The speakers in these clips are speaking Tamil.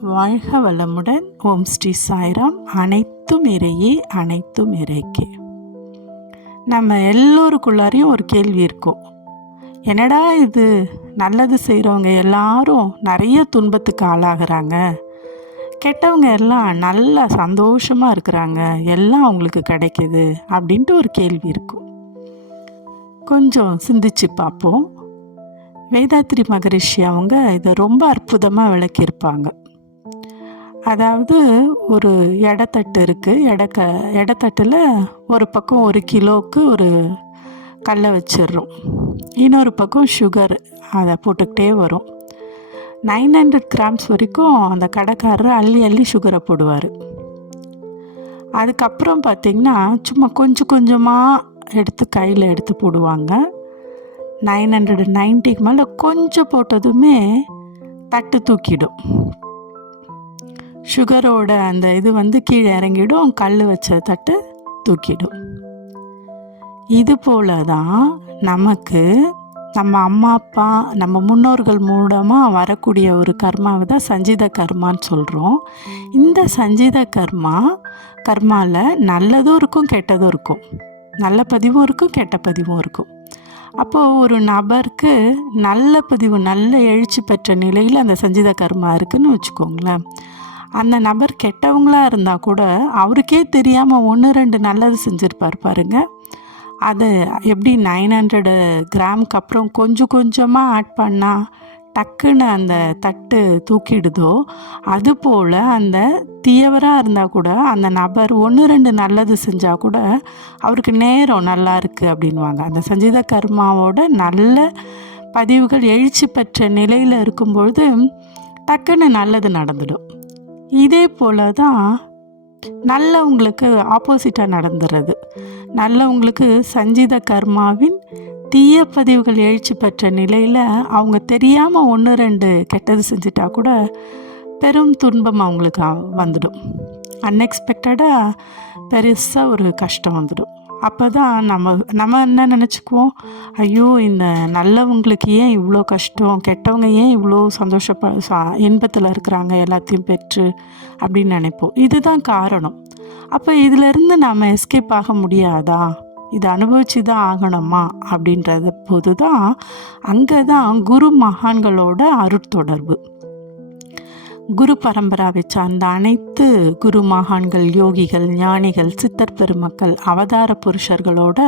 வாழ்க வளமுடன். ஓம் ஸ்ரீ சாய்ராம். அனைத்தும் இறையே அனைத்தும் இறைக்கே. நம்ம எல்லோருக்குள்ளாரையும் ஒரு கேள்வி இருக்கும். என்னடா இது? நல்லது செய்கிறவங்க எல்லாரும் நிறைய துன்பத்துக்கு ஆளாகிறாங்க. கெட்டவங்க எல்லாம் நல்லா சந்தோஷமாக இருக்கிறாங்க. எல்லாம் அவங்களுக்கு கிடைக்குது அப்படின்ட்டு ஒரு கேள்வி இருக்கும். கொஞ்சம் சிந்திச்சு பார்ப்போம். வேதாத்ரி மகரிஷி அவங்க இதை ரொம்ப அற்புதமாக விளக்கியிருப்பாங்க. அதாவது ஒரு எடத்தட்டு இருக்குது எடக்க எடத்தட்டில் ஒரு பக்கம் ஒரு கிலோவுக்கு ஒரு கல்லை வச்சிடுறோம் இன்னொரு பக்கம் சுகர் அதை போட்டுக்கிட்டே வரும். நைன் ஹண்ட்ரட் கிராம்ஸ் வரைக்கும் அந்த கடைக்காரர் அள்ளி அள்ளி சுகரை போடுவார். அதுக்கப்புறம் பார்த்திங்கன்னா சும்மா கொஞ்சம் கொஞ்சமாக எடுத்து கையில் எடுத்து போடுவாங்க. நைன் ஹண்ட்ரட் நைன்ட்டிக்கு மேலே கொஞ்சம் போட்டதுமே தட்டு தூக்கிடும். சுகரோட அந்த இது வந்து கீழே இறங்கிடும் கல் வச்ச தட்டு தூக்கிடும். இது போல தான் நமக்கு நம்ம அம்மா அப்பா நம்ம முன்னோர்கள் மூலமாக வரக்கூடிய ஒரு கர்மாவை தான் சஞ்சித கர்மான்னு சொல்கிறோம் இந்த சஞ்சித கர்மா கர்மாவில் நல்லதும் இருக்கும் கெட்டதும் இருக்கும். நல்ல பதிவும் இருக்கும் கெட்ட பதிவும் இருக்கும். அப்போது ஒரு நபருக்கு நல்ல பதிவு நல்ல எழுச்சி பெற்ற நிலையில் அந்த சஞ்சித கர்மா இருக்குதுன்னு வச்சுக்கோங்களேன். அந்த நபர் கெட்டவங்களாக இருந்தால் கூட அவருக்கே தெரியாமல் ஒன்று ரெண்டு நல்லது செஞ்சுருப்பார் பாருங்க. அது எப்படி நைன் ஹண்ட்ரடு கிராமுக்கு அப்புறம் கொஞ்சம் கொஞ்சமாக ஆட் பண்ணால் டக்குன்னு அந்த தட்டு தூக்கிடுதோ அதுபோல் அந்த தீயவராக இருந்தால் கூட அந்த நபர் ஒன்று ரெண்டு நல்லது செஞ்சால் கூட அவருக்கு நேரம் நல்லா இருக்குது அப்படின்வாங்க அந்த சஞ்சீத கர்மாவோட நல்ல பதிவுகள் எழுச்சி பெற்ற நிலையில் இருக்கும்பொழுது டக்குன்னு நல்லது நடந்துடும். இதே போல் தான் நல்லவங்களுக்கு ஆப்போசிட்டாக நடந்துடுறது நல்லவங்களுக்கு சஞ்சித கர்மாவின் தீய பதிவுகள் எழுச்சி பெற்ற நிலையில் அவங்க தெரியாமல் ஒன்று ரெண்டு கெட்டது செஞ்சிட்டா கூட பெரும் துன்பம் அவங்களுக்கு வந்துடும். அன்எக்ஸ்பெக்டடாக பெருசாக ஒரு கஷ்டம் வந்துடும். அப்போ தான் நம்ம நம்ம என்ன நினச்சிக்குவோம்? ஐயோ இந்த நல்லவங்களுக்கு ஏன் இவ்வளோ கஷ்டம்? கெட்டவங்க ஏன் இவ்வளோ சந்தோஷப்ப இன்பத்தில் இருக்கிறாங்க? எல்லாத்தையும் பெற்று அப்படின்னு நினைப்போம். இதுதான் காரணம். அப்போ இதிலிருந்து நாம் எஸ்கேப் ஆக முடியாதா? இதை அனுபவிச்சு தான் ஆகணுமா? அப்படின்றத போது தான் அங்கே தான் குரு மகான்களோட அருட்தொடர்பு. குரு பரம்பராவை சார்ந்த அனைத்து குரு மகான்கள் யோகிகள் ஞானிகள் சித்தர் பெருமக்கள் அவதார புருஷர்களோட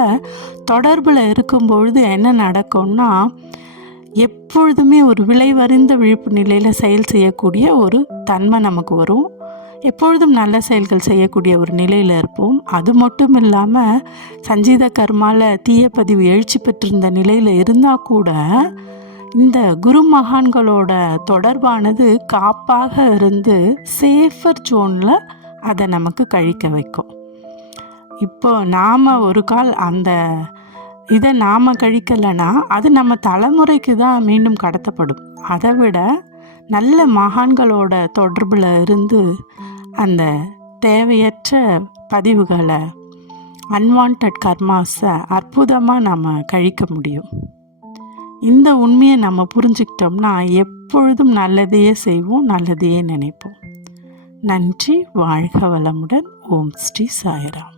தொடர்பில் இருக்கும்பொழுது என்ன நடக்கும்னா எப்பொழுதுமே ஒரு விளைவறிந்த விழிப்பு நிலையில் செயல் செய்யக்கூடிய ஒரு தன்மை நமக்கு வரும். எப்பொழுதும் நல்ல செயல்கள் செய்யக்கூடிய ஒரு நிலையில் இருப்போம். அது மட்டும் இல்லாமல் சஞ்சீத கர்மாவில் தீயப்பதிவு எழுச்சி பெற்றிருந்த நிலையில் இருந்தால் கூட இந்த குரு மகான்களோட தொடர்பானது காப்பாக இருந்து சேஃபர் ஜோனில் அதை நமக்கு கழிக்க வைக்கும். இப்போ நாம் ஒரு கால் அந்த இதை நாம் கழிக்கலைன்னா அது நம்ம தலைமுறைக்கு தான் மீண்டும் கடத்தப்படும். அதை விட நல்ல மகான்களோட தொடர்பில் இருந்து அந்த தேவையற்ற பதிவுகளை அன்வான்ட் கர்மாஸை அற்புதமாக நம்ம கழிக்க முடியும். இந்த உண்மையை நம்ம புரிஞ்சுக்கிட்டோம்னா எப்பொழுதும் நல்லதையே செய்வோம் நல்லதையே நினைப்போம். நன்றி வாழ்க வளமுடன். ஓம் ஸ்ரீ சாய்ராம்.